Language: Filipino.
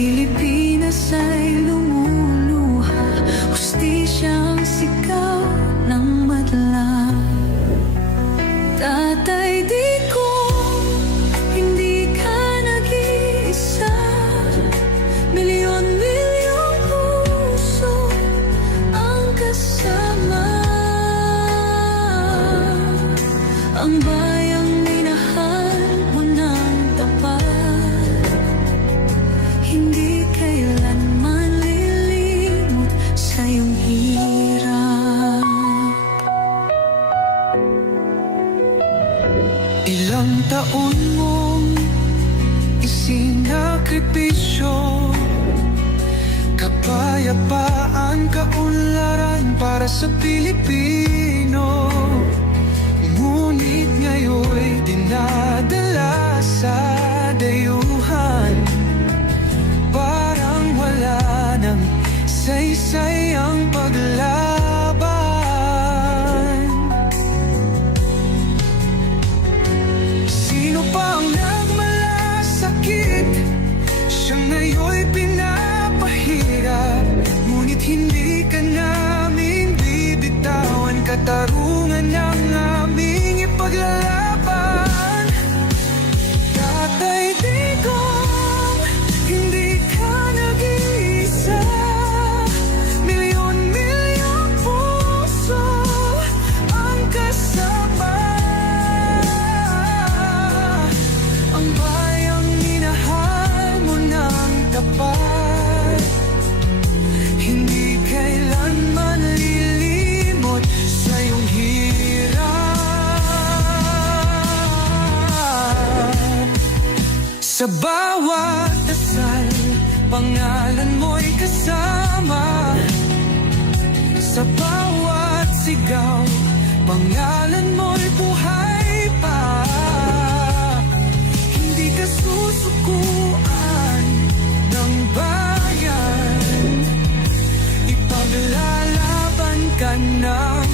Pilipinas ay lumuluha, hustisyang sigaw ng madla. Tatay, di ko hindi ka nag-iisa. Milyon-milyong puso ang kasama. Ang bayang minahal mo ng tapat, hindi kailanman lilimot sa iyong hirap. Ilang taon mong isinakripisyo, kapayapaan, kaunlaran para sa Pilipino. Ngunit ngayon'y dinadala sa dayuhan, parang wala nang saysay ang paglaban. Sino pa ang nagmalasakit? Siya ngayon'y pinapahirap, ngunit hindi ka namin bibitawan. Katarungan ng aming ipaglalaban. Tatay, digong, hindi ka nag-iisa. Milyon-milyong puso ang kasama. Ang bayang minahal mo ng tapat, hindi kailanman lilimot sa iyong hirap. Sa bawat dasal, pangalan mo'y kasama. Sa bawat sigaw, pangalan mo'y buhay pa. Hindi ka susukuan ng bayan, ipaglalaban ka ng